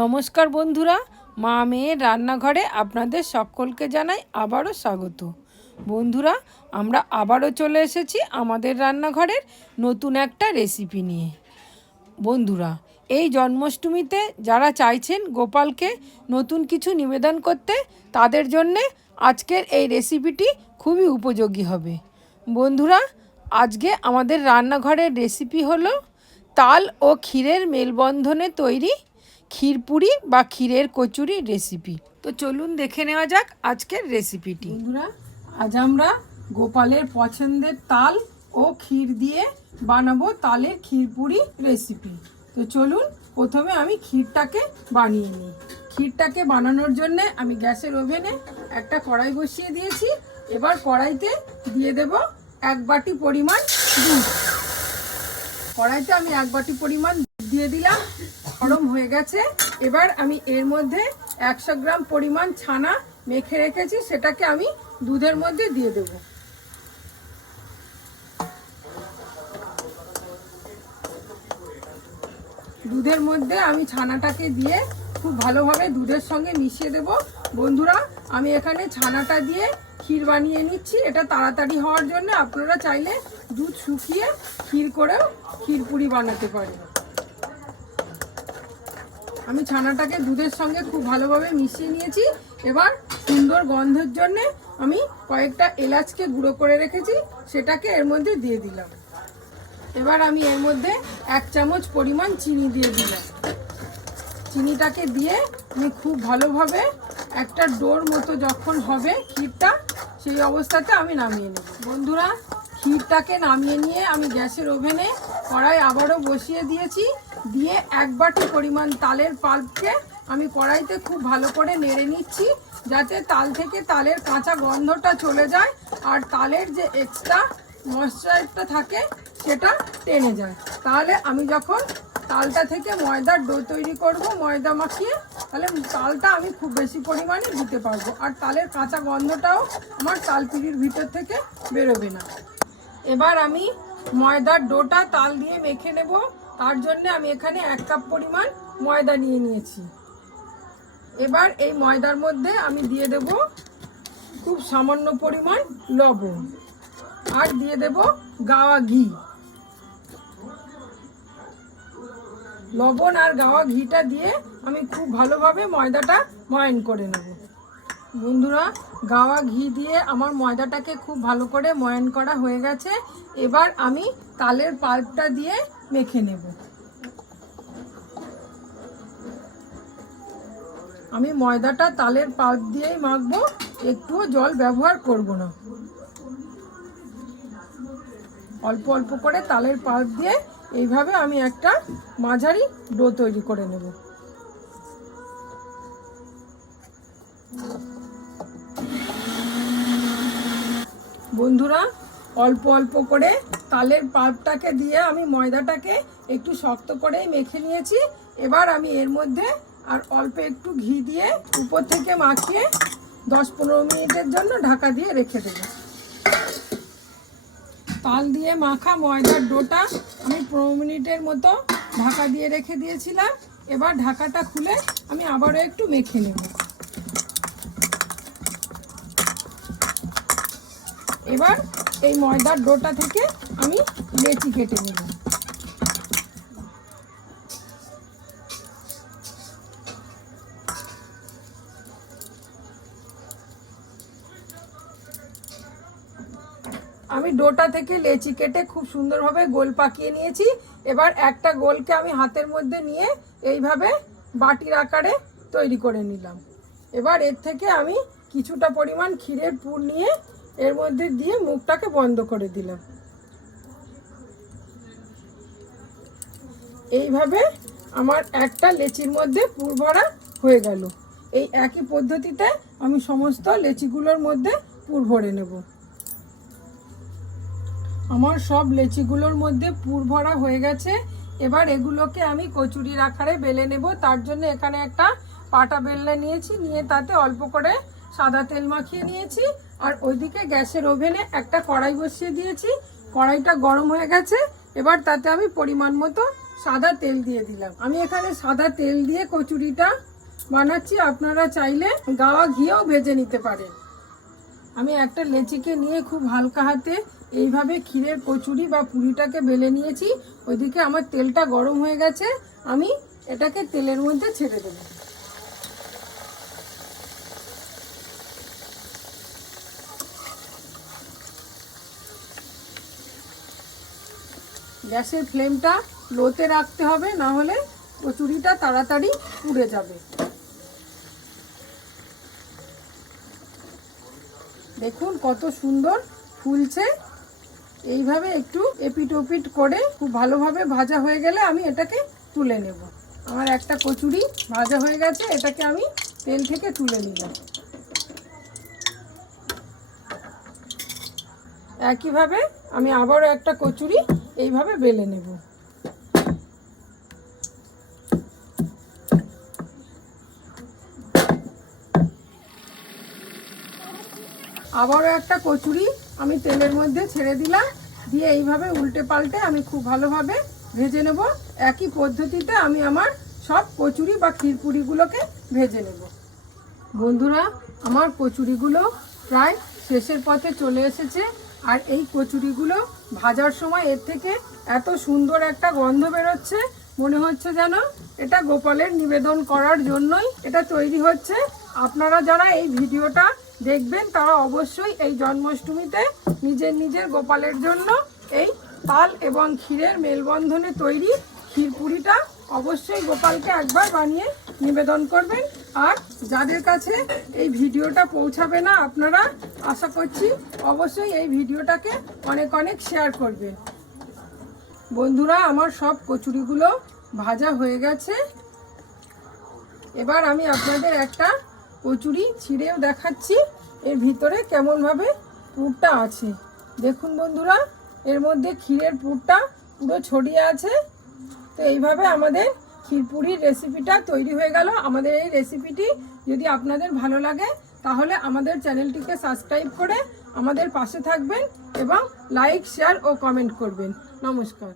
নমস্কার বন্ধুরা, মা মেয়ের রান্নাঘরে আপনাদের সকলকে জানাই আবারও স্বাগত। বন্ধুরা, আমরা আবারও চলে এসেছি আমাদের রান্নাঘরের নতুন একটা রেসিপি নিয়ে। বন্ধুরা, এই জন্মাষ্টমীতে যারা চাইছেন গোপালকে নতুন কিছু নিবেদন করতে, তাদের জন্যে আজকের এই রেসিপিটি খুবই উপযোগী হবে। বন্ধুরা, আজকে আমাদের রান্নাঘরের রেসিপি হলো তাল ও ক্ষীরের মেলবন্ধনে তৈরি ক্ষীরপুরি বা ক্ষীরের কচুরি রেসিপি তো চলুন দেখে নেওয়া যাক আজকের রেসিপিটি বন্ধুরা, আজ আমরা গোপালের পছন্দের তাল ও ক্ষীর দিয়ে বানাবো তালের ক্ষীরপুরি রেসিপি তো চলুন, প্রথমে আমি ক্ষীরটাকে বানিয়ে নিই। ক্ষীরটাকে বানানোর জন্য আমি গ্যাসের ওভেনে একটা কড়াই বসিয়ে দিয়েছি। এবার কড়াইতে দিয়ে দেব এক বাটি পরিমাণ দুধ। কড়াইতে আমি এক বাটি পরিমাণ দিয়ে দিলাম, গরম হয়ে গেছে। এবার আমি এর মধ্যে একশো গ্রাম পরিমাণ ছানা মেখে রেখেছি, সেটাকে আমি দুধের মধ্যে দিয়ে দেব। দুধের মধ্যে আমি ছানাটাকে দিয়ে খুব ভালোভাবে দুধের সঙ্গে মিশিয়ে দেব। বন্ধুরা, আমি এখানে ছানাটা দিয়ে ক্ষীর বানিয়ে নিচ্ছি। এটা তাড়াতাড়ি হওয়ার জন্য আপনারা চাইলে দুধ শুকিয়ে ক্ষীর করেও ক্ষীরপুরি বানাতে পারেন। আমি ছানাটাকে দুধের সঙ্গে খুব ভালোভাবে মিশিয়ে নিয়েছি। এবার সুন্দর গন্ধের জন্য আমি কয়েকটা এলাচকে গুঁড়ো করে রেখেছি, সেটাকে এর মধ্যে দিয়ে দিলাম। এবার আমি এর মধ্যে এক চামচ পরিমাণ চিনি দিয়ে দিলাম। চিনিটাকে দিয়ে আমি খুব ভালোভাবে একটা ডোর মতো যখন হবে ক্ষীরটা, সেই অবস্থাতে আমি নামিয়ে নেব। বন্ধুরা, ক্ষীরটাকে নামিয়ে নিয়ে আমি গ্যাসের ওভেনে কড়াই আবারও বসিয়ে দিয়েছি। দিয়ে এক বাটি পরিমাণ তালের পাল্পকে আমি কড়াইতে খুব ভালো করে নেড়ে নিচ্ছি, যাতে তাল থেকে তালের কাঁচা গন্ধটা চলে যায় আর তালের যে এক্সট্রা ময়শ্চারটা থাকে সেটা টেনে যায়। তাহলে আমি যখন তালটা থেকে ময়দার ডো তৈরি করব, ময়দা মাখিয়ে, তাহলে তালটা আমি খুব বেশি পরিমাণে দিতে পারব আর তালের কাঁচা গন্ধটাও আমার তাল পিড়ির ভিতর থেকে বেরোবে না। এবার আমি ময়দার ডোটা তাল দিয়ে মেখে নেব। তার জন্য আমি এখানে এক কাপ পরিমাণ ময়দা নিয়ে নিয়েছি। এবার এই ময়দার মধ্যে আমি দিয়ে দেব খুব সামান্য পরিমাণ লবণ আর দিয়ে দেব গাওয়া ঘি। লবণ আর গাওয়া ঘিটা দিয়ে আমি খুব ভালোভাবে ময়দাটা ময়ন করে নেব। বন্ধুরা, গাওয়া ঘি দিয়ে আমার ময়দাটাকে খুব ভালো করে ময়ন করা হয়ে গেছে। এবার আমি তালের পাল্পটা দিয়ে মেখে নেব। আমি ময়দাটা তালের পাল্প দিয়েই মাখবো, একটুও জল ব্যবহার করব না। অল্প অল্প করে তালের পাল্প দিয়ে এইভাবে আমি একটা মাঝারি ডো তৈরি করে নেব। বন্ধুরা অল্প অল্প করে তালের পাল্পটাকে দিয়ে আমি ময়দাটাকে একটু শক্ত করেই মেখে নিয়েছি। এবার আমি এর মধ্যে আর অল্প একটু ঘি দিয়ে উপর থেকে মাখিয়ে দশ পনেরো মিনিটের জন্য ঢাকা দিয়ে রেখে দেবো। তাল দিয়ে মাখা ময়দার ডোটা আমি পনেরো মিনিটের মতো ঢাকা দিয়ে রেখে দিয়েছিলাম। এবার ঢাকাটা খুলে আমি আবারও একটু মেখে নেব। এবার এই ময়দার ডোটা থেকে আমি লেচি কেটে নেব। আমি ডোটা থেকে লেচি কেটে খুব সুন্দরভাবে গোল পাকিয়ে নিয়েছি। এবার একটা গোলকে আমি হাতের মধ্যে নিয়ে এইভাবে বাটির আকারে তৈরি করে নিলাম। এবার এর থেকে আমি কিছুটা পরিমাণ ক্ষীরের পুর নিয়ে এর মধ্যে দিয়ে মুখটাকে বন্ধ করে দিলাম। এইভাবে আমার একটা লেচির মধ্যে পুর ভরা হয়ে গেল। এই একই পদ্ধতিতে আমি সমস্ত লেচিগুলোর মধ্যে পুর ভরে নেব। আমার সব লেচিগুলোর মধ্যে পুর ভরা হয়ে গেছে। এবার এগুলোকে আমি কচুরির আকারে বেলে নেব। তার জন্য এখানে একটা পাটা বেলনা নিয়েছি। নিয়ে তাতে অল্প করে সাদা তেল মাখিয়ে নিয়েছি, আর ওইদিকে গ্যাসের ওভেনে একটা কড়াই বসিয়ে দিয়েছি। কড়াইটা গরম হয়ে গেছে, এবার তাতে আমি পরিমাণ মতো সাদা তেল দিয়ে দিলাম। আমি এখানে সাদা তেল দিয়ে কচুরিটা বানাচ্ছি, আপনারা চাইলে গাওয়া ঘিয়েও ভেজে নিতে পারেন। আমি একটা লেচিকে নিয়ে খুব হালকা হাতে এইভাবে ক্ষীরের কচুরি বা পুরিটাকে বেলে নিয়েছি। ওইদিকে আমার তেলটা গরম হয়ে গেছে, আমি এটাকে তেলের মধ্যে ছেড়ে দেবো। গ্যাসের ফ্লেমটা লোতে রাখতে হবে, না হলে কচুরিটা তাড়াতাড়ি পুড়ে যাবে। দেখুন কত সুন্দর ফুলছে। এইভাবে একটু এপিট ওপিট করে খুব ভালোভাবে ভাজা হয়ে গেলে আমি এটাকে তুলে নেব। আমার একটা কচুরি ভাজা হয়ে গেছে, এটাকে আমি তেল থেকে তুলে নিলাম একইভাবে আমি আবারও একটা কচুরি এইভাবে বেলে নেব। আবারও একটা কচুরি আমি তেলের মধ্যে ছেড়ে দিলাম, দিয়ে এইভাবে উল্টে পাল্টে আমি খুব ভালোভাবে ভেজে নেব। একই পদ্ধতিতে আমি আমার সব কচুরি বা ক্ষীরপুরিগুলোকে ভেজে নেব। বন্ধুরা, আমার কচুরিগুলো প্রায় শেষের পথে চলে এসেছে। আর এই কচুরিগুলো ভাজার সময় এর থেকে এত সুন্দর একটা গন্ধ বেরোচ্ছে, মনে হচ্ছে যেন এটা গোপালের নিবেদন করার জন্যই এটা তৈরি হচ্ছে। আপনারা যারা এই ভিডিওটা দেখবেন, তারা অবশ্যই এই জন্মাষ্টমীতে নিজের নিজের গোপালের জন্য এই তাল এবং ক্ষীরের মেলবন্ধনে তৈরি ক্ষীরপুরিটা অবশ্যই গোপালকে একবার বানিয়ে নিবেদন করবেন। আর যাদের কাছে এই ভিডিওটা পৌঁছাবে না, আপনারা আশা করছি অবশ্যই এই ভিডিওটাকে অনেক অনেক শেয়ার করবেন বন্ধুরা, আমার সব কচুরিগুলো ভাজা হয়ে গেছে। এবার আমি আপনাদের একটা কচুরি ছিঁড়েও দেখাচ্ছি। এর ভিতরে কেমনভাবে পুরটা আছে। দেখুন বন্ধুরা, এর মধ্যে ক্ষীরের পুরটা পুরো ছড়িয়ে আছে। তো এইভাবে আমাদের ক্ষীরপুরির রেসিপিটা তৈরি হয়ে গেল। আমাদের এই রেসিপিটি যদি আপনাদের ভালো লাগে তাহলে আমাদের চ্যানেলটিকে সাবস্ক্রাইব করে আমাদের পাশে থাকবেন এবং লাইক, শেয়ার ও কমেন্ট করবেন। নমস্কার।